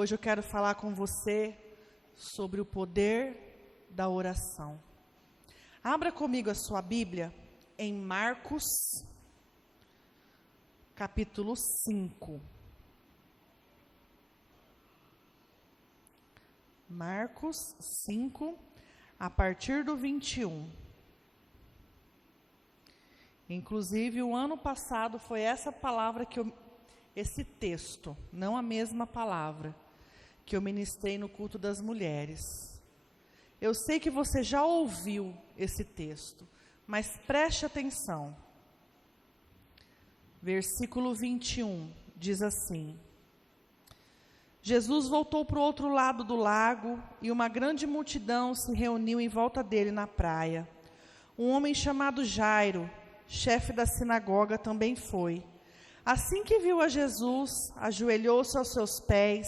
hoje eu quero falar com você sobre o poder da oração. Abra comigo a sua Bíblia em Marcos, capítulo 5. Marcos 5, a partir do 21. Inclusive, o ano passado foi essa palavra esse texto, não a mesma palavra, que eu ministrei no culto das mulheres. Eu sei que você já ouviu esse texto, mas preste atenção. Versículo 21 diz assim: Jesus voltou para o outro lado do lago e uma grande multidão se reuniu em volta dele na praia. Um homem chamado Jairo, chefe da sinagoga, também foi. Assim que viu a Jesus, ajoelhou-se aos seus pés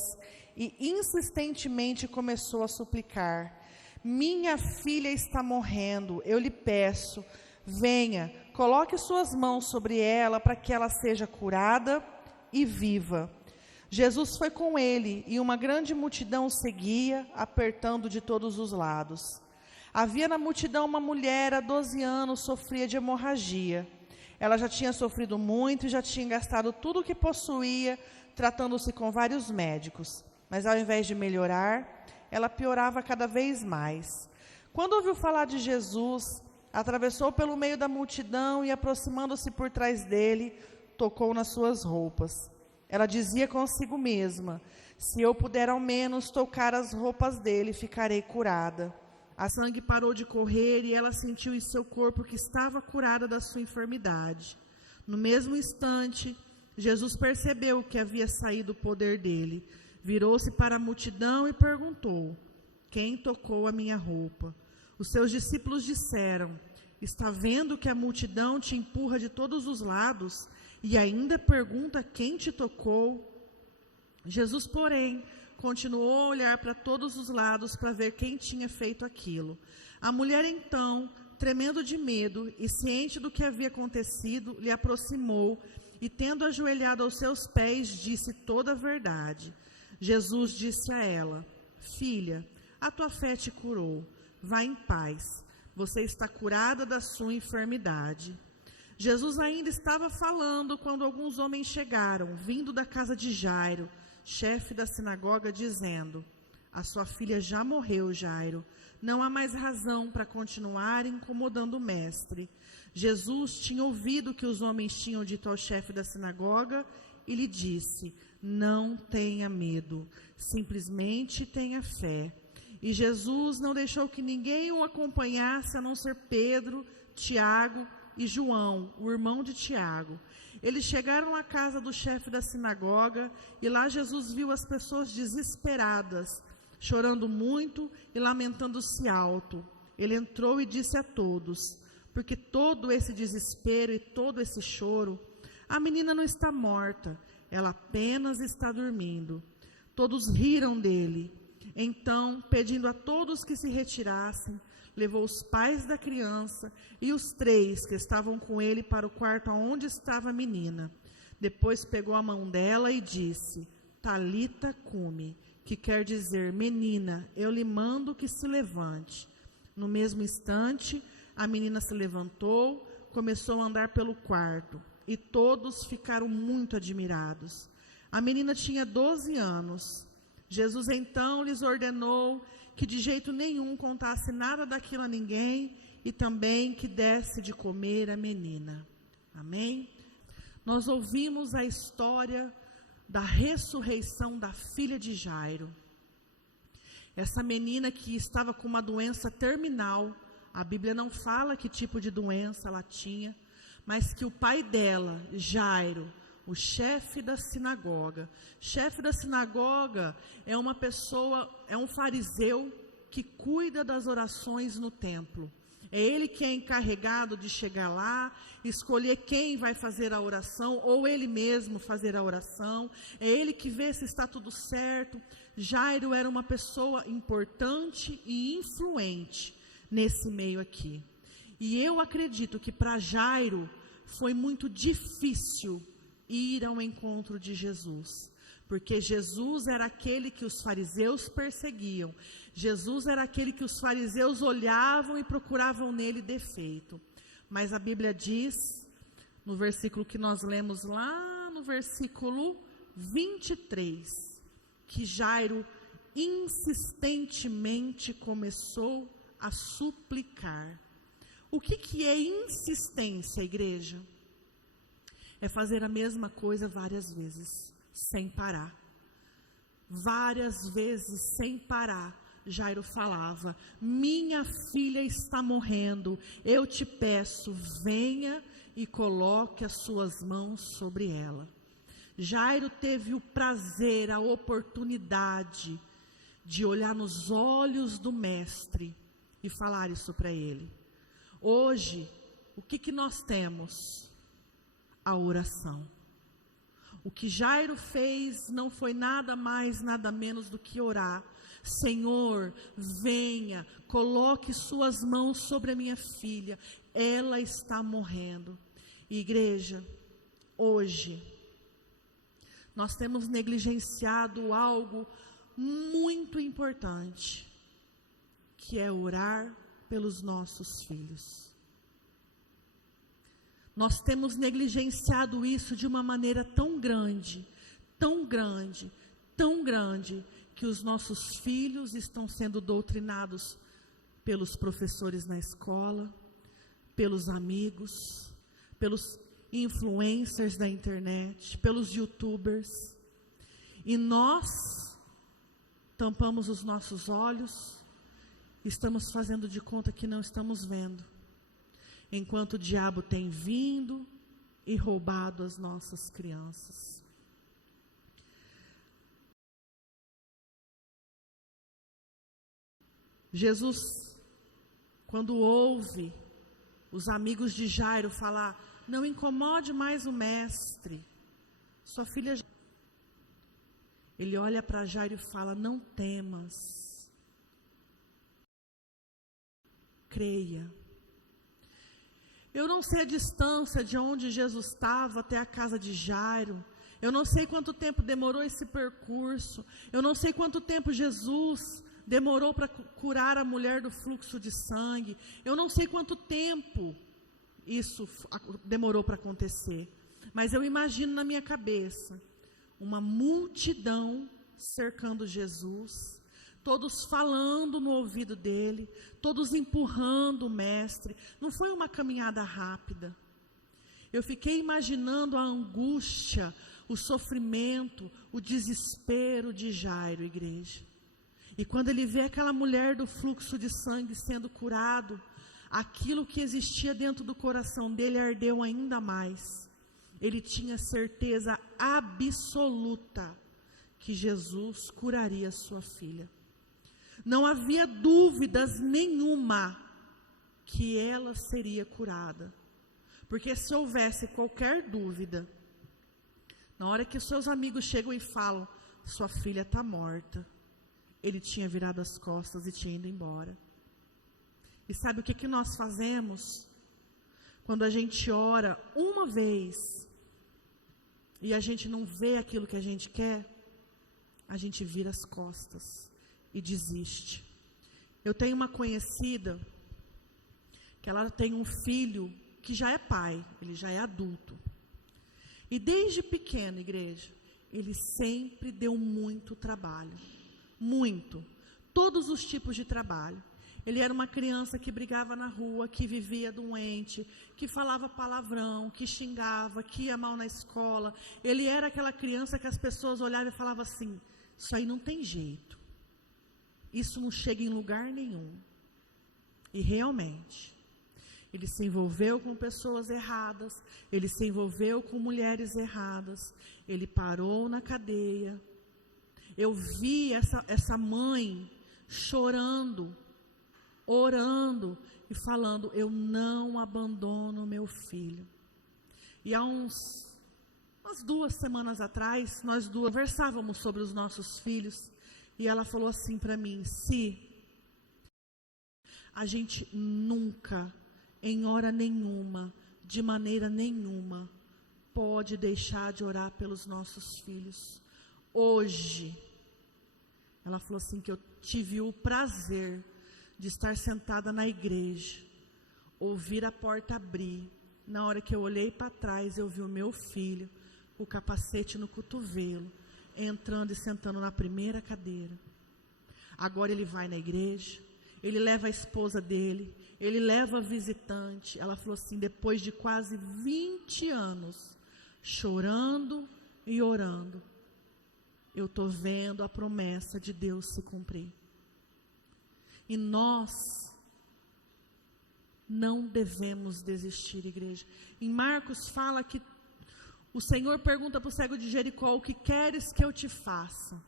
e insistentemente começou a suplicar: minha filha está morrendo, eu lhe peço, venha, coloque suas mãos sobre ela para que ela seja curada e viva. Jesus foi com ele e uma grande multidão o seguia, apertando de todos os lados. Havia na multidão uma mulher, há 12 anos, sofria de hemorragia. Ela já tinha sofrido muito e já tinha gastado tudo o que possuía, tratando-se com vários médicos. Mas ao invés de melhorar, ela piorava cada vez mais. Quando ouviu falar de Jesus, atravessou pelo meio da multidão e, aproximando-se por trás dele, tocou nas suas roupas. Ela dizia consigo mesma: se eu puder ao menos tocar as roupas dele, ficarei curada. A sangue parou de correr e ela sentiu em seu corpo que estava curada da sua enfermidade. No mesmo instante, Jesus percebeu que havia saído o poder dele. Virou-se para a multidão e perguntou: quem tocou a minha roupa? Os seus discípulos disseram: está vendo que a multidão te empurra de todos os lados e ainda pergunta quem te tocou? Jesus, porém, continuou a olhar para todos os lados para ver quem tinha feito aquilo. A mulher então, tremendo de medo e ciente do que havia acontecido, lhe aproximou e, tendo ajoelhado aos seus pés, disse toda a verdade. Jesus disse a ela: filha, a tua fé te curou, vá em paz, você está curada da sua enfermidade. Jesus ainda estava falando quando alguns homens chegaram, vindo da casa de Jairo, chefe da sinagoga, dizendo: a sua filha já morreu, Jairo, não há mais razão para continuar incomodando o mestre. Jesus tinha ouvido o que os homens tinham dito ao chefe da sinagoga e lhe disse: não tenha medo, simplesmente tenha fé. E Jesus não deixou que ninguém o acompanhasse, a não ser Pedro, Tiago e João, o irmão de Tiago. Eles chegaram à casa do chefe da sinagoga e lá Jesus viu as pessoas desesperadas, chorando muito e lamentando-se alto. Ele entrou e disse a todos: porque todo esse desespero e todo esse choro? A menina não está morta, ela apenas está dormindo. Todos riram dele. Então, pedindo a todos que se retirassem, levou os pais da criança e os 3 que estavam com ele para o quarto onde estava a menina. Depois pegou a mão dela e disse: Talita cumi, que quer dizer: menina, eu lhe mando que se levante. No mesmo instante, a menina se levantou, começou a andar pelo quarto e todos ficaram muito admirados. A menina tinha 12 anos. Jesus então lhes ordenou que de jeito nenhum contasse nada daquilo a ninguém e também que desse de comer à menina. Amém? Nós ouvimos a história da ressurreição da filha de Jairo. Essa menina que estava com uma doença terminal, a Bíblia não fala que tipo de doença ela tinha, mas que o pai dela, Jairo, o chefe da sinagoga é uma pessoa, é um fariseu que cuida das orações no templo. É ele que é encarregado de chegar lá, escolher quem vai fazer a oração, ou ele mesmo fazer a oração. É ele que vê se está tudo certo. Jairo era uma pessoa importante e influente nesse meio aqui. E eu acredito que para Jairo foi muito difícil ir ao encontro de Jesus, Porque Jesus era aquele que os fariseus perseguiam. Jesus era aquele que os fariseus olhavam e procuravam nele defeito. Mas a Bíblia diz, no versículo que nós lemos lá, no versículo 23, que Jairo insistentemente começou a suplicar. O que é insistência, igreja? É fazer a mesma coisa várias vezes, sem parar. Várias vezes, sem parar, Jairo falava: minha filha está morrendo, eu te peço, venha e coloque as suas mãos sobre ela. Jairo teve o prazer, a oportunidade de olhar nos olhos do mestre e falar isso para ele. Hoje, o que nós temos? A oração. O que Jairo fez não foi nada mais, nada menos do que orar. Senhor, venha, coloque suas mãos sobre a minha filha, ela está morrendo. Igreja, hoje, nós temos negligenciado algo muito importante, que é orar pelos nossos filhos. Nós temos negligenciado isso de uma maneira tão grande, tão grande, tão grande, que os nossos filhos estão sendo doutrinados pelos professores na escola, pelos amigos, pelos influencers da internet, pelos youtubers. E nós tampamos os nossos olhos, estamos fazendo de conta que não estamos vendo, enquanto o diabo tem vindo e roubado as nossas crianças. Jesus, quando ouve os amigos de Jairo falar: não incomode mais o mestre, sua filha... Ele olha para Jairo e fala: não temas, creia. Eu não sei a distância de onde Jesus estava até a casa de Jairo. Eu não sei quanto tempo demorou esse percurso. Eu não sei quanto tempo Jesus demorou para curar a mulher do fluxo de sangue. Eu não sei quanto tempo isso demorou para acontecer. Mas eu imagino na minha cabeça uma multidão cercando Jesus, todos falando no ouvido dele, todos empurrando o mestre. Não foi uma caminhada rápida. Eu fiquei imaginando a angústia, o sofrimento, o desespero de Jairo, igreja. E quando ele vê aquela mulher do fluxo de sangue sendo curado, aquilo que existia dentro do coração dele ardeu ainda mais. Ele tinha certeza absoluta que Jesus curaria sua filha. Não havia dúvidas nenhuma que ela seria curada. Porque se houvesse qualquer dúvida, na hora que os seus amigos chegam e falam: sua filha está morta, ele tinha virado as costas e tinha ido embora. E sabe o que nós fazemos? Quando a gente ora uma vez e a gente não vê aquilo que a gente quer, a gente vira as costas e desiste. Eu tenho uma conhecida que ela tem um filho que já é pai, ele já é adulto. E desde pequeno, igreja, ele sempre deu muito trabalho. Muito. Todos os tipos de trabalho. Ele era uma criança que brigava na rua, que vivia doente, que falava palavrão, que xingava, que ia mal na escola. Ele era aquela criança que as pessoas olhavam e falavam assim: isso aí não tem jeito. Isso não chega em lugar nenhum. E realmente, ele se envolveu com pessoas erradas, ele se envolveu com mulheres erradas, ele parou na cadeia. Eu vi essa mãe chorando, orando e falando: eu não abandono meu filho. E há umas 2 semanas atrás, nós duas conversávamos sobre os nossos filhos, e ela falou assim para mim: Se a gente nunca, em hora nenhuma, de maneira nenhuma, pode deixar de orar pelos nossos filhos. hoje, ela falou assim, que eu tive o prazer de estar sentada na igreja, ouvir a porta abrir. Na hora que eu olhei para trás, eu vi o meu filho, com o capacete no cotovelo, entrando e sentando na primeira cadeira. Agora ele vai na igreja, ele leva a esposa dele, ele leva visitante. Ela falou assim, depois de quase 20 anos, chorando e orando, eu estou vendo a promessa de Deus se cumprir. E nós não devemos desistir, igreja. Em Marcos fala que o Senhor pergunta para o cego de Jericó, o que queres que eu te faça?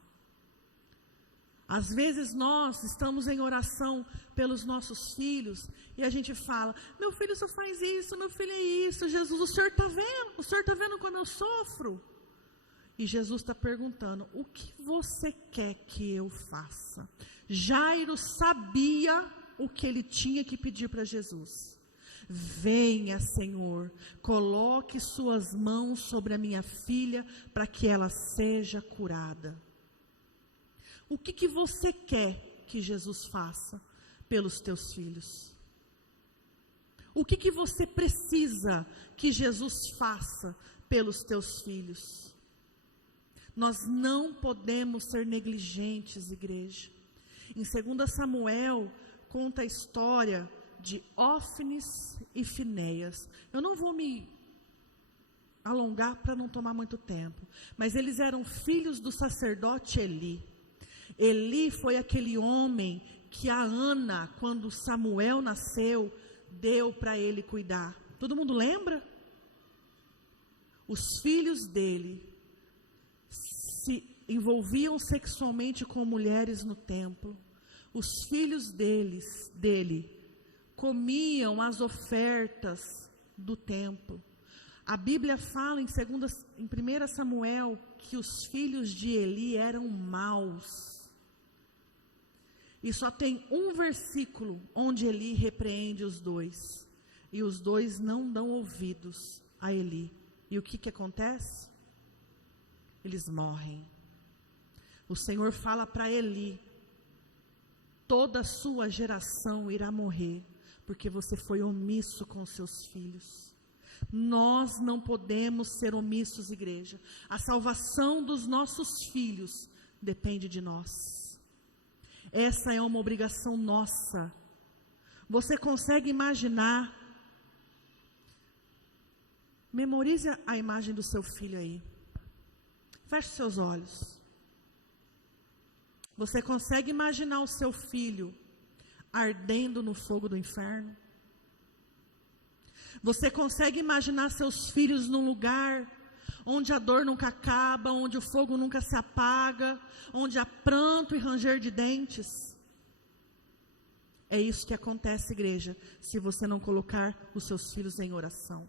Às vezes nós estamos em oração pelos nossos filhos e a gente fala, meu filho só faz isso, meu filho é isso, Jesus, o Senhor está vendo como eu sofro? E Jesus está perguntando, o que você quer que eu faça? Jairo sabia o que ele tinha que pedir para Jesus. Venha, Senhor, coloque suas mãos sobre a minha filha para que ela seja curada. O que você quer que Jesus faça pelos teus filhos? O que você precisa que Jesus faça pelos teus filhos? Nós não podemos ser negligentes, igreja. Em 2 Samuel, conta a história de Ófnis e Finéias. Eu não vou me alongar para não tomar muito tempo, mas eles eram filhos do sacerdote Eli. Eli foi aquele homem que a Ana, quando Samuel nasceu, deu para ele cuidar. Todo mundo lembra? Os filhos dele se envolviam sexualmente com mulheres no templo. Os filhos dele comiam as ofertas do templo. A Bíblia fala em 1 Samuel que os filhos de Eli eram maus. E só tem um versículo onde Eli repreende os dois. E os dois não dão ouvidos a Eli. E o que acontece? Eles morrem. O Senhor fala para Eli, toda a sua geração irá morrer, porque você foi omisso com seus filhos. Nós não podemos ser omissos, igreja. A salvação dos nossos filhos depende de nós. Essa é uma obrigação nossa. Você consegue imaginar? Memorize a imagem do seu filho aí. Feche seus olhos. Você consegue imaginar o seu filho ardendo no fogo do inferno? Você consegue imaginar seus filhos num lugar onde a dor nunca acaba, onde o fogo nunca se apaga, onde há pranto e ranger de dentes? É isso que acontece, igreja, se você não colocar os seus filhos em oração.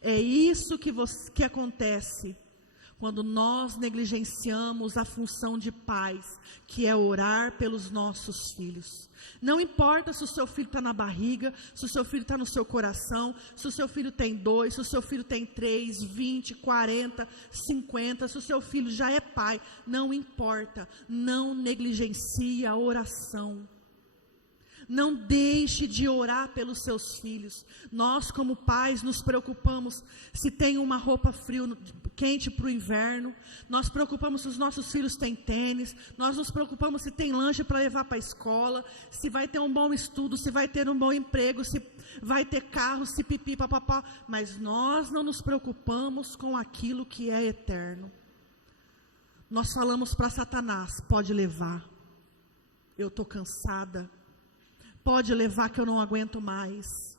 É isso que acontece quando nós negligenciamos a função de pais, que é orar pelos nossos filhos. Não importa se o seu filho está na barriga, se o seu filho está no seu coração, se o seu filho tem 2, se o seu filho tem 3, 20, 40, 50, se o seu filho já é pai, não importa, não negligencie a oração. Não deixe de orar pelos seus filhos. Nós, como pais, nos preocupamos se tem uma roupa quente para o inverno. Nós preocupamos se os nossos filhos têm tênis. Nós nos preocupamos se tem lanche para levar para a escola. Se vai ter um bom estudo, se vai ter um bom emprego, se vai ter carro, se pipi, papapá. Mas nós não nos preocupamos com aquilo que é eterno. Nós falamos para Satanás, pode levar. Eu estou cansada. Pode levar que eu não aguento mais.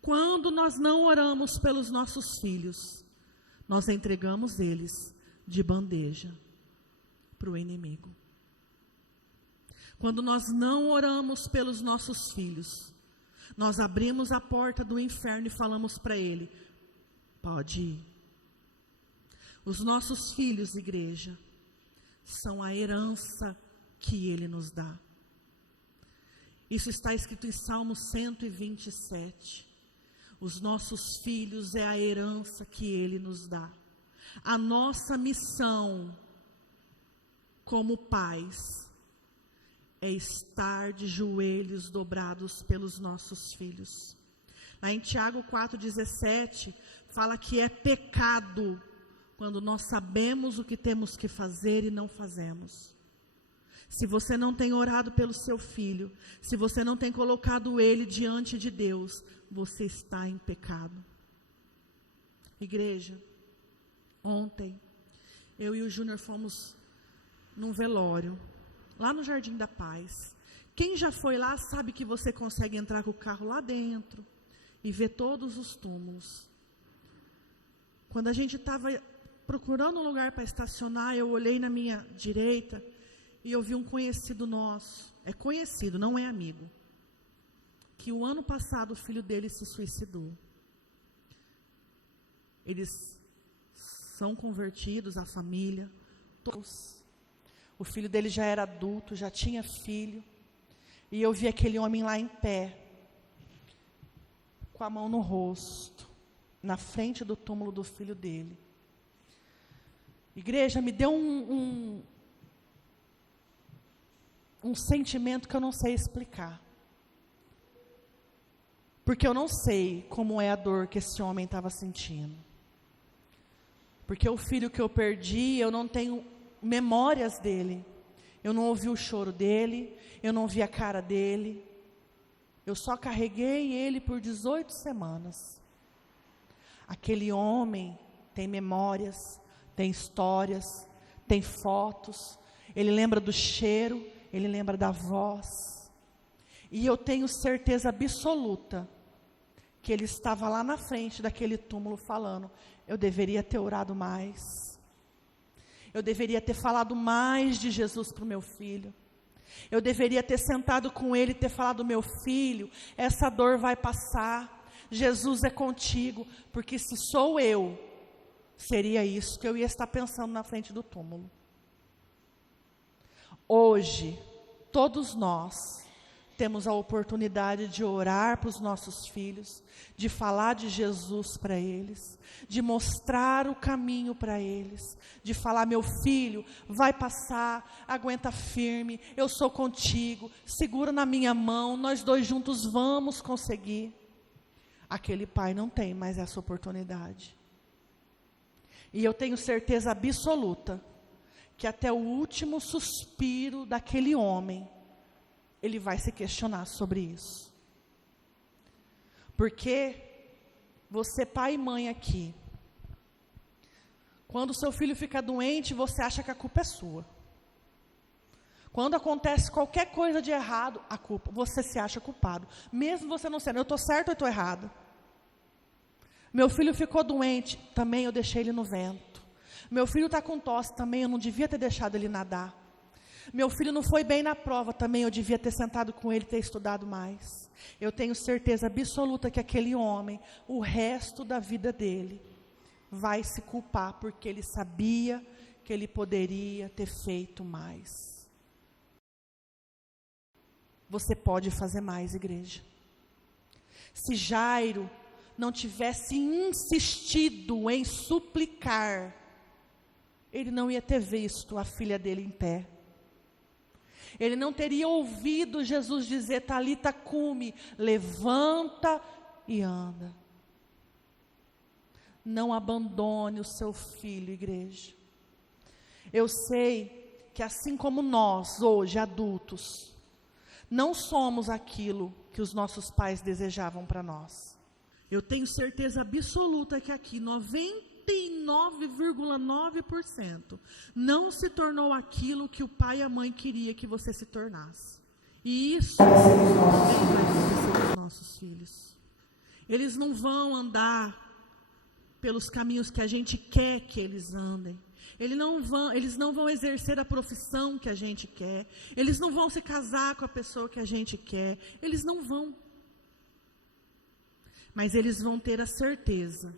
Quando nós não oramos pelos nossos filhos, nós entregamos eles de bandeja para o inimigo. Quando nós não oramos pelos nossos filhos, nós abrimos a porta do inferno e falamos para ele, pode ir. Os nossos filhos, igreja, são a herança que ele nos dá. Isso está escrito em Salmo 127. Os nossos filhos é a herança que ele nos dá. A nossa missão como pais, é estar de joelhos dobrados pelos nossos filhos. Lá em Tiago 4,17, fala que é pecado quando nós sabemos o que temos que fazer e não fazemos. Se você não tem orado pelo seu filho, se você não tem colocado ele diante de Deus, você está em pecado. Igreja, ontem, eu e o Júnior fomos num velório, lá no Jardim da Paz. Quem já foi lá sabe que você consegue entrar com o carro lá dentro e ver todos os túmulos. Quando a gente estava procurando um lugar para estacionar, eu olhei na minha direita e eu vi um conhecido nosso, é conhecido, não é amigo, que o ano passado o filho dele se suicidou. Eles são convertidos, a família, todos. O filho dele já era adulto, já tinha filho, e eu vi aquele homem lá em pé, com a mão no rosto, na frente do túmulo do filho dele. Igreja, me deu um sentimento que eu não sei explicar. Porque eu não sei como é a dor que esse homem estava sentindo. Porque o filho que eu perdi, eu não tenho memórias dele. Eu não ouvi o choro dele, eu não vi a cara dele. Eu só carreguei ele por 18 semanas. Aquele homem tem memórias, tem histórias, tem fotos. Ele lembra do cheiro, ele lembra da voz. E eu tenho certeza absoluta que ele estava lá na frente daquele túmulo falando: eu deveria ter orado mais. Eu deveria ter falado mais de Jesus para o meu filho. Eu deveria ter sentado com ele e ter falado: meu filho, essa dor vai passar. Jesus é contigo. Porque se sou eu, seria isso que eu ia estar pensando na frente do túmulo. Hoje, todos nós temos a oportunidade de orar para os nossos filhos, de falar de Jesus para eles, de mostrar o caminho para eles, de falar: meu filho, vai passar, aguenta firme, eu sou contigo, segura na minha mão, nós dois juntos vamos conseguir. Aquele pai não tem mais essa oportunidade. E eu tenho certeza absoluta que até o último suspiro daquele homem, ele vai se questionar sobre isso. Porque você, pai e mãe aqui, quando o seu filho fica doente, você acha que a culpa é sua. Quando acontece qualquer coisa de errado, a culpa, você se acha culpado. Mesmo você não sendo: eu estou certo ou eu estou errado? Meu filho ficou doente, também eu deixei ele no vento. Meu filho está com tosse, também eu não devia ter deixado ele nadar. Meu filho não foi bem na prova, também eu devia ter sentado com ele e ter estudado mais. Eu tenho certeza absoluta que aquele homem, o resto da vida dele, vai se culpar, porque ele sabia que ele poderia ter feito mais. Você pode fazer mais, igreja. Se Jairo não tivesse insistido em suplicar, ele não ia ter visto a filha dele em pé. Ele não teria ouvido Jesus dizer: Talita cumi, levanta e anda. Não abandone o seu filho, igreja. Eu sei que assim como nós, hoje, adultos, não somos aquilo que os nossos pais desejavam para nós. Eu tenho certeza absoluta que aqui 99,9% não se tornou aquilo que o pai e a mãe queria que você se tornasse. E isso vai acontecer com os nossos filhos. Eles não vão andar pelos caminhos que a gente quer que eles andem. Eles não vão exercer a profissão que a gente quer. Eles não vão se casar com a pessoa que a gente quer. Eles não vão. Mas eles vão ter a certeza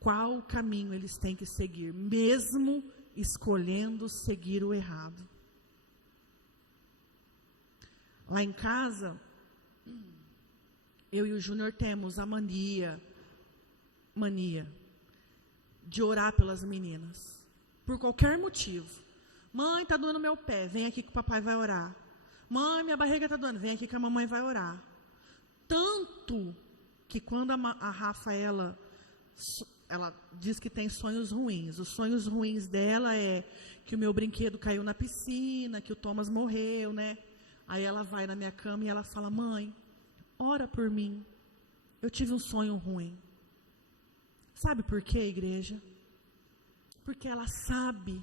qual caminho eles têm que seguir, mesmo escolhendo seguir o errado. Lá em casa, eu e o Júnior temos a mania de orar pelas meninas. por qualquer motivo. Mãe, está doendo meu pé, vem aqui que o papai vai orar. Mãe, minha barriga está doendo, vem aqui que a mamãe vai orar. Tanto que quando a Rafaela, ela diz que tem sonhos ruins. Os sonhos ruins dela é que o meu brinquedo caiu na piscina, que o Thomas morreu, né? Aí ela vai na minha cama e ela fala, mãe, ora por mim. Eu tive um sonho ruim. Sabe por quê, igreja? Porque ela sabe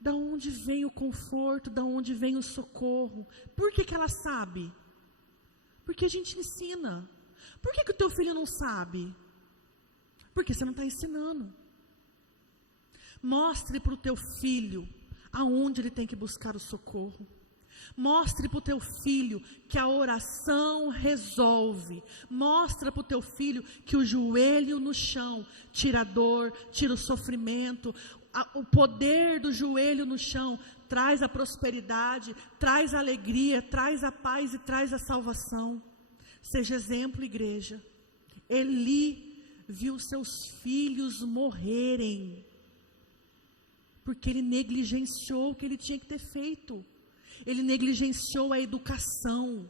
da onde vem o conforto, da onde vem o socorro. Por que ela sabe? Porque a gente ensina. Por que o teu filho não sabe? Porque você não está ensinando. Mostre para o teu filho aonde ele tem que buscar o socorro. Mostre para o teu filho que a oração resolve. Mostra para o teu filho que o joelho no chão tira a dor, tira o sofrimento. O poder do joelho no chão traz a prosperidade, traz a alegria, traz a paz e traz a salvação. Seja exemplo, igreja. Eli viu seus filhos morrerem porque ele negligenciou o que ele tinha que ter feito. Ele negligenciou a educação.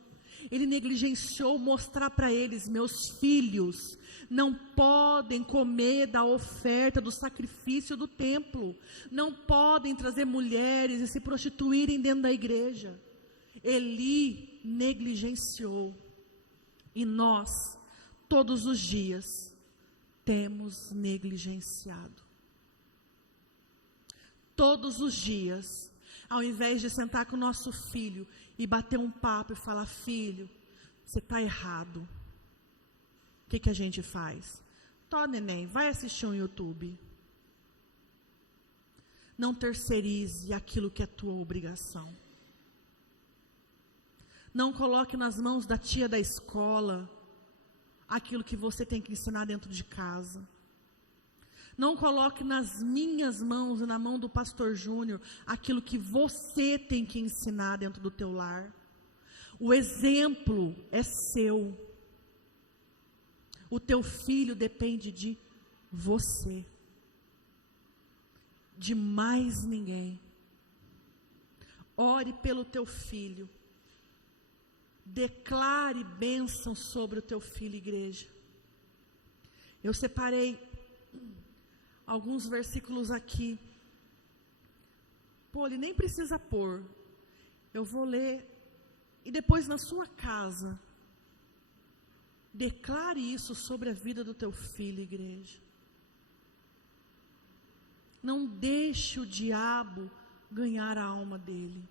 Ele negligenciou mostrar para eles, meus filhos não podem comer da oferta, do sacrifício do templo. Não podem trazer mulheres e se prostituírem dentro da igreja. Eli negligenciou. E nós, todos os dias, temos negligenciado. Todos os dias, ao invés de sentar com o nosso filho e bater um papo e falar, filho, você está errado. O que a gente faz? Tó, neném, vai assistir um YouTube. Não terceirize aquilo que é tua obrigação. Não coloque nas mãos da tia da escola aquilo que você tem que ensinar dentro de casa. Não coloque nas minhas mãos e na mão do pastor Júnior aquilo que você tem que ensinar dentro do teu lar. O exemplo é seu. O teu filho depende de você. De mais ninguém. Ore pelo teu filho. Declare bênção sobre o teu filho, igreja. Eu separei alguns versículos aqui. Pô, ele nem precisa pôr. Eu vou ler. E depois na sua casa, declare isso sobre a vida do teu filho, igreja. Não deixe o diabo ganhar a alma dele.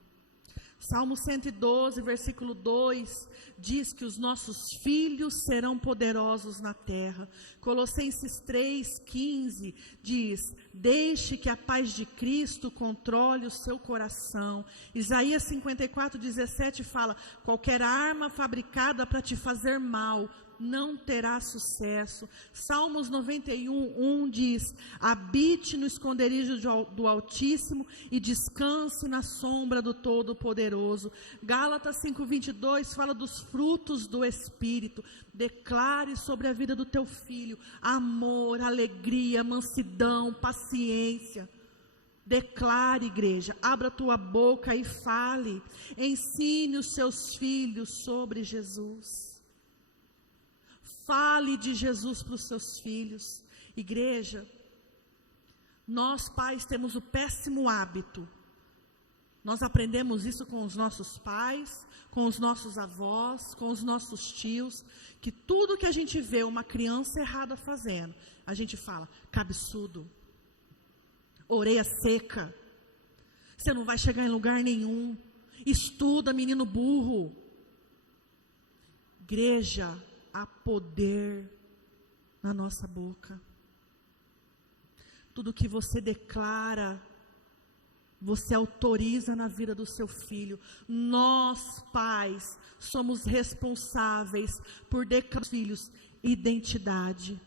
Salmo 112, versículo 2, diz que os nossos filhos serão poderosos na terra. Colossenses 3:15 diz, deixe que a paz de Cristo controle o seu coração. Isaías 54:17 fala, qualquer arma fabricada para te fazer mal não terá sucesso. Salmos 91:1 diz, habite no esconderijo do Altíssimo e descanse na sombra do Todo-Poderoso. Gálatas 5:22 fala dos frutos do Espírito. Declare sobre a vida do teu filho amor, alegria, mansidão, paciência. Declare, igreja, abra tua boca e fale. Ensine os seus filhos sobre Jesus. Fale de Jesus para os seus filhos. Igreja, nós pais temos o péssimo hábito. Nós aprendemos isso com os nossos pais, com os nossos avós, com os nossos tios, que tudo que a gente vê uma criança errada fazendo, a gente fala, cabeçudo, orelha seca, você não vai chegar em lugar nenhum, estuda, menino burro. Igreja, há poder na nossa boca. Tudo que você declara, você autoriza na vida do seu filho. Nós, pais, somos responsáveis por declarar aos filhos identidade,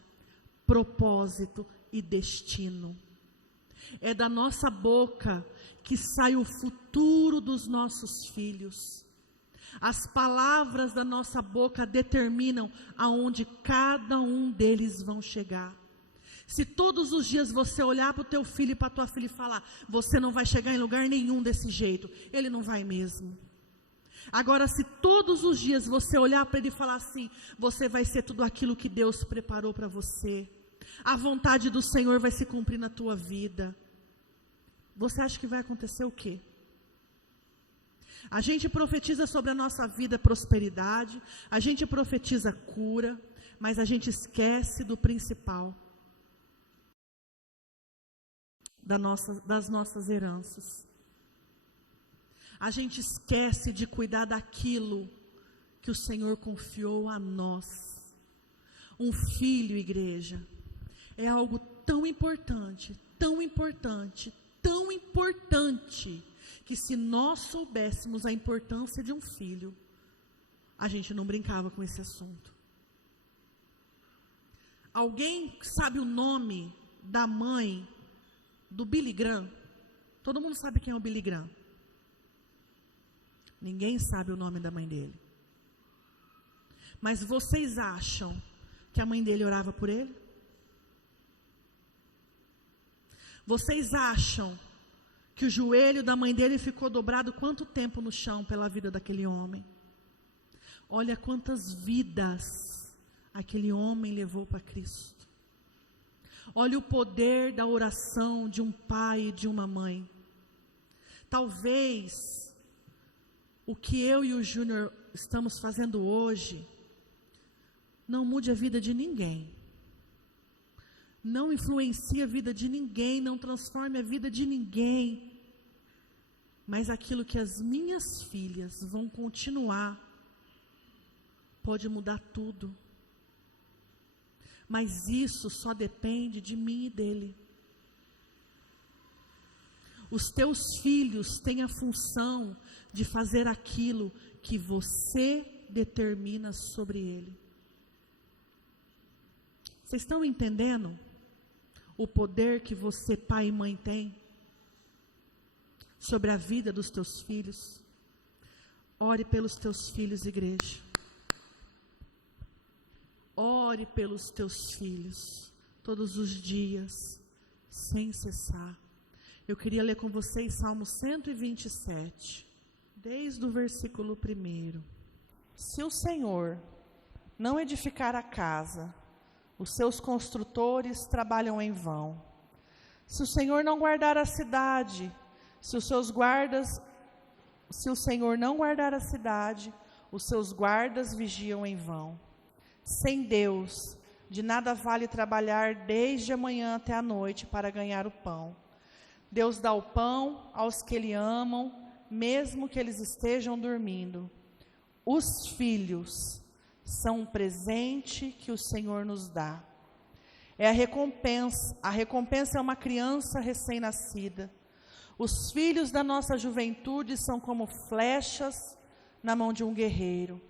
propósito e destino. É da nossa boca que sai o futuro dos nossos filhos. As palavras da nossa boca determinam aonde cada um deles vão chegar. Se todos os dias você olhar para o teu filho e para a tua filha e falar, você não vai chegar em lugar nenhum desse jeito, ele não vai mesmo. Agora, se todos os dias você olhar para ele e falar assim, você vai ser tudo aquilo que Deus preparou para você, a vontade do Senhor vai se cumprir na tua vida, você acha que vai acontecer o quê? A gente profetiza sobre a nossa vida prosperidade, a gente profetiza cura, mas a gente esquece do principal. Das nossas heranças. A gente esquece de cuidar daquilo que o Senhor confiou a nós. Um filho, igreja, é algo tão importante, tão importante, tão importante, que se nós soubéssemos a importância de um filho, a gente não brincava com esse assunto. Alguém sabe o nome da mãe do Billy Graham? Todo mundo sabe quem é o Billy Graham. Ninguém sabe o nome da mãe dele. Mas vocês acham que a mãe dele orava por ele? Vocês acham que o joelho da mãe dele ficou dobrado quanto tempo no chão pela vida daquele homem? Olha quantas vidas aquele homem levou para Cristo. Olha o poder da oração de um pai e de uma mãe. Talvez o que eu e o Júnior estamos fazendo hoje não mude a vida de ninguém. Não influencie a vida de ninguém, não transforme a vida de ninguém. Mas aquilo que as minhas filhas vão continuar, pode mudar tudo. Mas isso só depende de mim e dele. Os teus filhos têm a função de fazer aquilo que você determina sobre ele. Vocês estão entendendo o poder que você, pai e mãe, tem sobre a vida dos teus filhos? Ore pelos teus filhos, igreja. Ore pelos teus filhos, todos os dias, sem cessar. Eu queria ler com vocês Salmo 127, desde o versículo 1. Se o Senhor não edificar a casa, os seus construtores trabalham em vão. Se o Senhor não guardar a cidade, se o Senhor não guardar a cidade, os seus guardas vigiam em vão. Sem Deus, de nada vale trabalhar desde a manhã até a noite para ganhar o pão. Deus dá o pão aos que Ele amam, mesmo que eles estejam dormindo. Os filhos são um presente que o Senhor nos dá. É a recompensa é uma criança recém-nascida. Os filhos da nossa juventude são como flechas na mão de um guerreiro.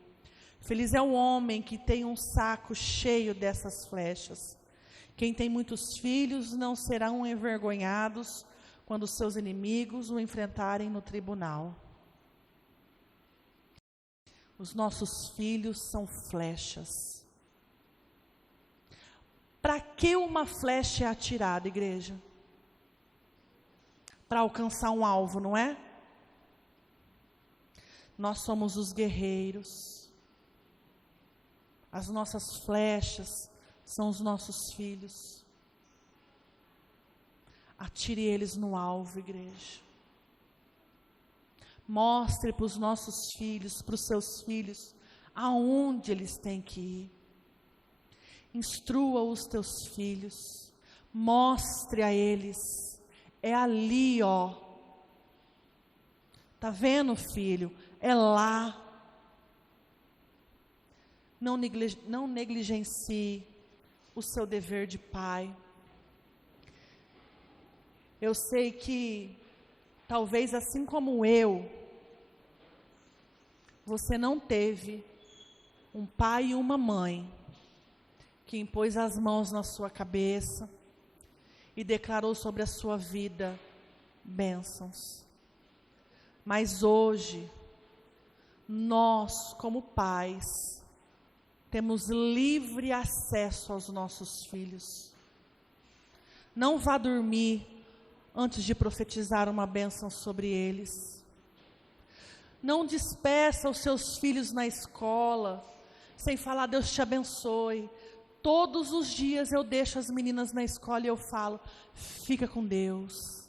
Feliz é o homem que tem um saco cheio dessas flechas. Quem tem muitos filhos não serão envergonhados quando seus inimigos o enfrentarem no tribunal. Os nossos filhos são flechas. Para que uma flecha é atirada, igreja? Para alcançar um alvo, não é? Nós somos os guerreiros. As nossas flechas são os nossos filhos. Atire eles no alvo, igreja. Mostre para os nossos filhos, para os seus filhos, aonde eles têm que ir. Instrua os teus filhos. Mostre a eles. É ali, ó. Tá vendo, filho? É lá. Não negligencie o seu dever de pai. Eu sei que, talvez assim como eu, você não teve um pai e uma mãe que impôs as mãos na sua cabeça e declarou sobre a sua vida bênçãos. Mas hoje, nós, como pais, temos livre acesso aos nossos filhos. Não vá dormir antes de profetizar uma bênção sobre eles. Não despeça os seus filhos na escola sem falar Deus te abençoe. Todos os dias eu deixo as meninas na escola e eu falo, fica com Deus.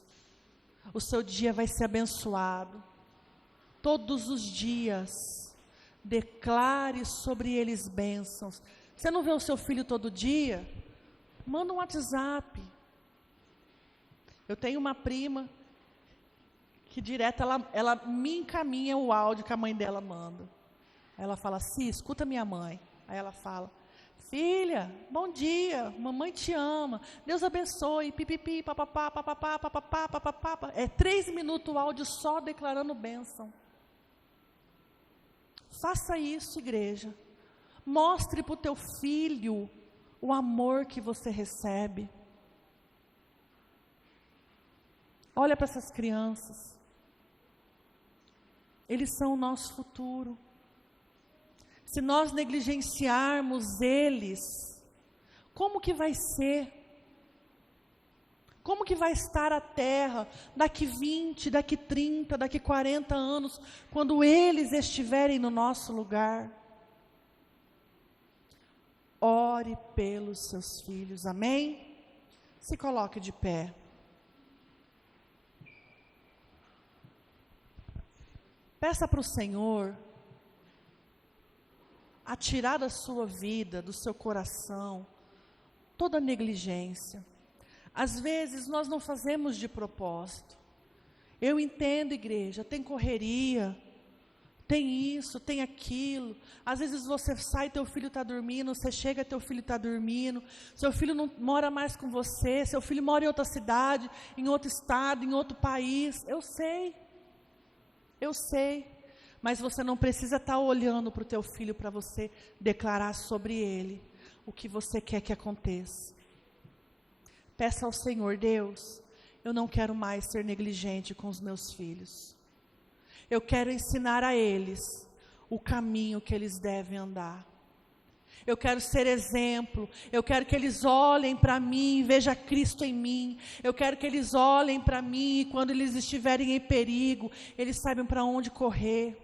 O seu dia vai ser abençoado. Todos os dias, declare sobre eles bênçãos. Você não vê o seu filho todo dia? Manda um WhatsApp. Eu tenho uma prima que direto ela me encaminha o áudio que a mãe dela manda. Ela fala assim, escuta minha mãe. Aí ela fala, filha, bom dia, mamãe te ama, Deus abençoe, pipipi, papapá, papapá, papapá, papapá. É 3 minutos o áudio só declarando bênção. Faça isso, igreja. Mostre para o teu filho o amor que você recebe. Olha para essas crianças. Eles são o nosso futuro. Se nós negligenciarmos eles, como que vai ser? Como que vai estar a terra daqui 20, daqui 30, daqui 40 anos, quando eles estiverem no nosso lugar? Ore pelos seus filhos, amém? Se coloque de pé. Peça para o Senhor a tirar da sua vida, do seu coração, toda negligência. Às vezes nós não fazemos de propósito. Eu entendo, igreja, tem correria, tem isso, tem aquilo. Às vezes você sai, teu filho está dormindo, você chega, teu filho está dormindo, seu filho não mora mais com você, seu filho mora em outra cidade, em outro estado, em outro país. Eu sei, mas você não precisa estar olhando para o teu filho para você declarar sobre ele o que você quer que aconteça. Peça ao Senhor, Deus, eu não quero mais ser negligente com os meus filhos. Eu quero ensinar a eles o caminho que eles devem andar. Eu quero ser exemplo, eu quero que eles olhem para mim e vejam Cristo em mim. Eu quero que eles olhem para mim e quando eles estiverem em perigo, eles saibam para onde correr.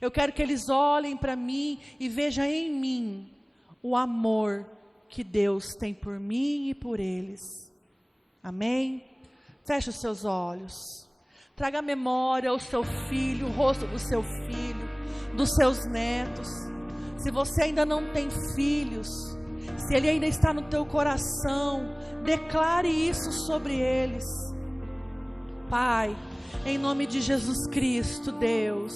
Eu quero que eles olhem para mim e vejam em mim o amor que Deus tem por mim e por eles. Amém? Feche os seus olhos. Traga à memória o seu filho, o rosto do seu filho, dos seus netos. Se você ainda não tem filhos, se ele ainda está no teu coração, declare isso sobre eles. Pai, em nome de Jesus Cristo, Deus,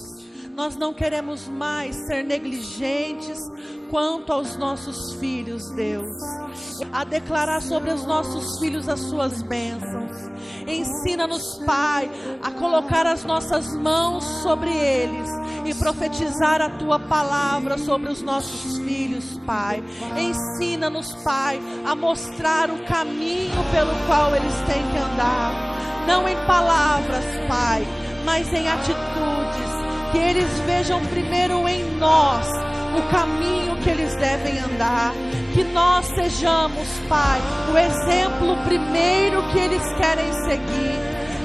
nós não queremos mais ser negligentes quanto aos nossos filhos, Deus. A declarar sobre os nossos filhos as suas bênçãos. Ensina-nos, Pai, a colocar as nossas mãos sobre eles e profetizar a Tua palavra sobre os nossos filhos, Pai. Ensina-nos, Pai, a mostrar o caminho pelo qual eles têm que andar. Não em palavras, Pai, mas em atitudes. Que eles vejam primeiro em nós o caminho que eles devem andar. Que nós sejamos, Pai, o exemplo primeiro que eles querem seguir.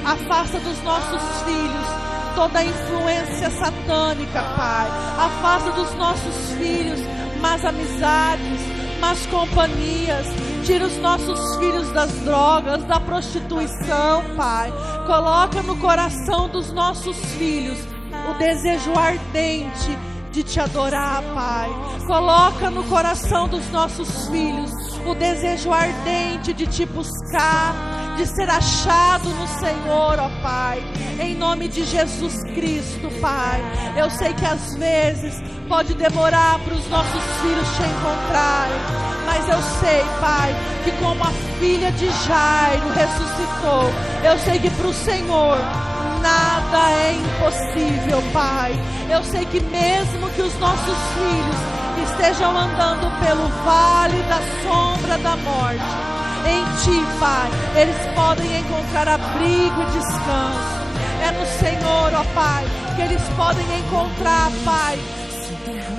Afasta dos nossos filhos toda a influência satânica, Pai. Afasta dos nossos filhos más amizades, más companhias. Tira os nossos filhos das drogas, da prostituição, Pai. Coloca no coração dos nossos filhos o desejo ardente de te adorar, Pai. Coloca no coração dos nossos filhos o desejo ardente de te buscar, de ser achado no Senhor, ó Pai. Em nome de Jesus Cristo, Pai. Eu sei que às vezes pode demorar para os nossos filhos te encontrarem, mas eu sei, Pai, que como a filha de Jairo ressuscitou, eu sei que para o Senhor nada é impossível, Pai. Eu sei que mesmo que os nossos filhos estejam andando pelo vale da sombra da morte, em Ti, Pai, eles podem encontrar abrigo e descanso. É no Senhor, ó Pai, que eles podem encontrar, Pai,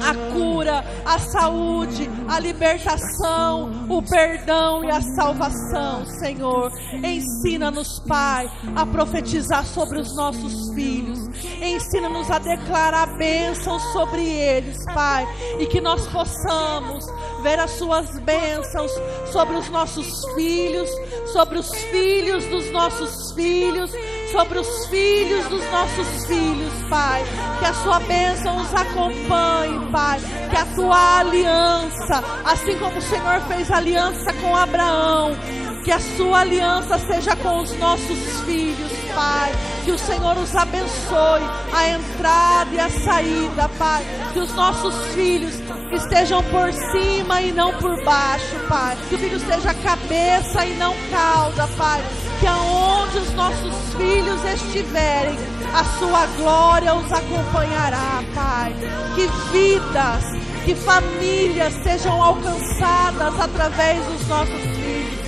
a cura, a saúde, a libertação, o perdão e a salvação, Senhor. Ensina-nos, Pai, a profetizar sobre os nossos filhos. Ensina-nos a declarar bênçãos sobre eles, Pai, e que nós possamos ver as suas bênçãos sobre os nossos filhos, sobre os filhos dos nossos filhos, sobre os filhos dos nossos filhos, Pai. Que a sua bênção os acompanhe, Pai. Que a tua aliança, assim como o Senhor fez aliança com Abraão, que a sua aliança seja com os nossos filhos, Pai. Que o Senhor os abençoe a entrada e a saída, Pai. Que os nossos filhos estejam por cima e não por baixo, Pai. Que o filho seja cabeça e não cauda, Pai. Que aonde os nossos filhos estiverem, a sua glória os acompanhará, Pai. Que vidas, que famílias sejam alcançadas através dos nossos filhos.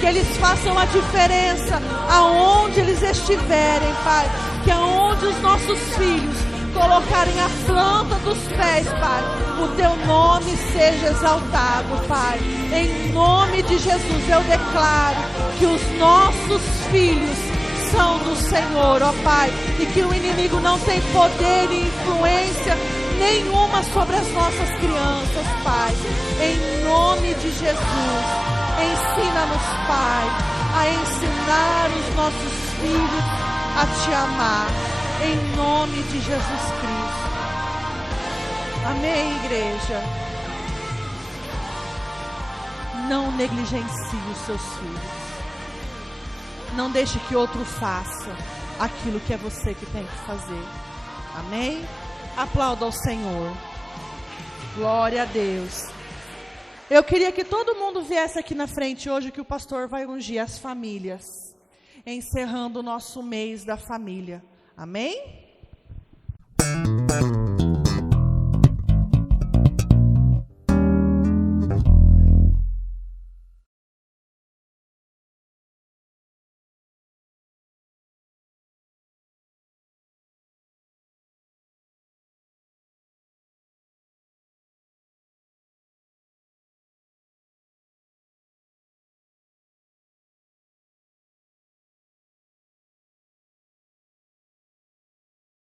Que eles façam a diferença aonde eles estiverem, Pai. Que aonde os nossos filhos colocarem a planta dos pés, Pai, o teu nome seja exaltado, Pai. Em nome de Jesus eu declaro que os nossos filhos são do Senhor, ó Pai, e que o inimigo não tem poder e influência nenhuma sobre as nossas crianças, Pai. Em nome de Jesus, ensina-nos, Pai, a ensinar os nossos filhos a te amar. Em nome de Jesus Cristo. Amém, igreja? Não negligencie os seus filhos. Não deixe que outro faça aquilo que é você que tem que fazer. Amém? Aplauda ao Senhor. Glória a Deus. Eu queria que todo mundo viesse aqui na frente hoje, que o pastor vai ungir as famílias, encerrando o nosso mês da família. Amém?